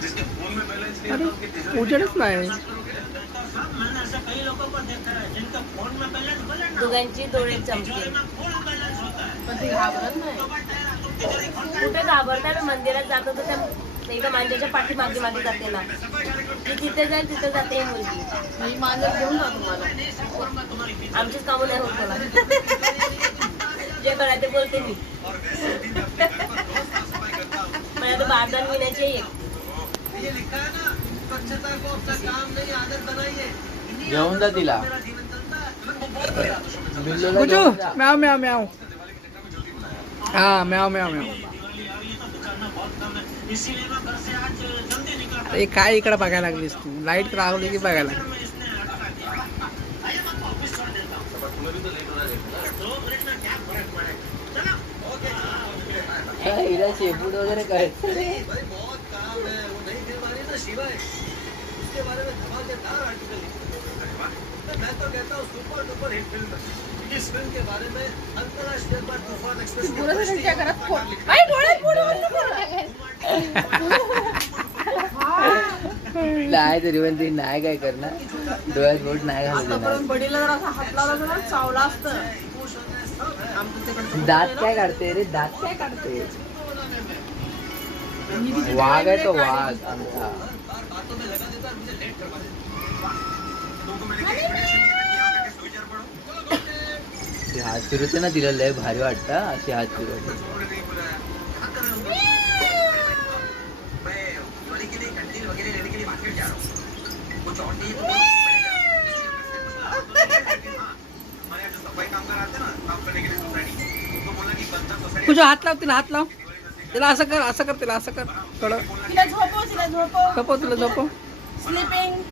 अरे उजेडच नाही. दोघांची डोळे चमके. कुठे घाबरतात. मंदिरात जातो तर त्या एकदा मांजरच्या पाठी मागे मागे जाते ना, ती तिथे जाईल तिथे जाते ही मुलगी. मांजर घेऊन जा तुम्हाला. आमचीच कामं नाही होत मला. जे कळायचे बोलते मी. मला तर बारदान विण्याची एक घेऊन जा तिला. गुजू म्याव म्याव म्याव. हा म्याव म्याव म्याव. अरे काय इकडे बघायला लागलीस तू? लाईट राहली की बघायला लागली. हिला शेपूट वगैरे काय नाही तरी पण ती नाही काय करणार. डोळ्यात बोट नाही घालून. दात काय काढते रे? दात काय काढते? वाघ आहे तो, वाघ आमचा. हात फिरवते ना तिला लय भारी वाटतं अशी हात फिरवते. तुझ्या हात लाव तिला, हात लाव तिला. असं कर, असं कर तिला, असं कर थोडं. झोपव तिला, झोपव.